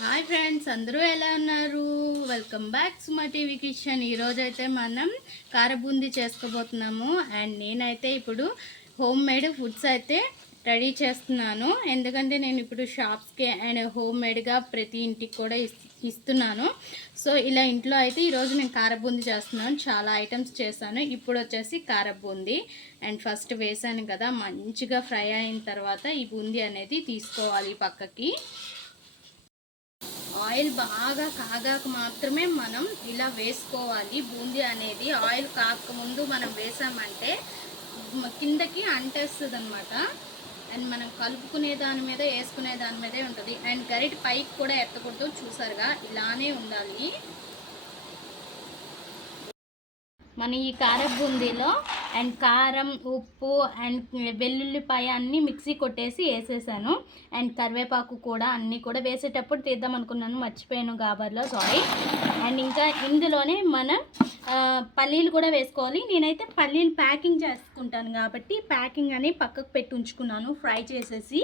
Hi friends, అందరూ ఎలా ఉన్నారు? వెల్కమ్ బ్యాక్ సుమా టీవీ కిచెన్. ఈరోజైతే మనం కారబూందీ చేసుకోబోతున్నాము. అండ్ నేనైతే ఇప్పుడు హోమ్ మేడ్ ఫుడ్స్ అయితే రెడీ చేస్తున్నాను. ఎందుకంటే నేను ఇప్పుడు షాప్స్కి అండ్ హోమ్ మేడ్గా ప్రతి ఇంటికి కూడా ఇస్తున్నాను. సో ఇలా ఇంట్లో అయితే ఈరోజు నేను కారబూందీ చేస్తున్నాను. చాలా ఐటమ్స్ చేశాను. ఇప్పుడు వచ్చేసి కారబూందీ. అండ్ ఫస్ట్ వేసాను కదా, మంచిగా ఫ్రై అయిన తర్వాత ఈ బూందీ అనేది తీసుకోవాలి పక్కకి. ఆయిల్ బాగా కాగాక మాత్రమే మనం ఇలా వేసుకోవాలి. బూందీ అనేది ఆయిల్ కాకముందు మనం వేసామంటే కిందకి అంటేస్తుంది అనమాట. అండ్ మనం కలుపుకునే దాని మీద వేసుకునే దాని మీదే ఉంటుంది. అండ్ గరిట పైకి కూడా ఎత్తకూడదు, చూసారుగా ఇలానే ఉండాలి. మన ఈ కారం బూందీలో అండ్ కారం, ఉప్పు అండ్ వెల్లుల్లిపాయ అన్నీ మిక్సీ కొట్టేసి వేసేసాను. అండ్ కరివేపాకు కూడా అన్నీ కూడా వేసేటప్పుడు తీద్దాం అనుకున్నాను, మర్చిపోయాను గాబర్లో, సారీ. అండ్ ఇంకా ఇందులోనే మనం పల్లీలు కూడా వేసుకోవాలి. నేనైతే పల్లీలు ప్యాకింగ్ చేసుకుంటాను కాబట్టి ప్యాకింగ్ అని పక్కకు పెట్టి ఉంచుకున్నాను ఫ్రై చేసేసి.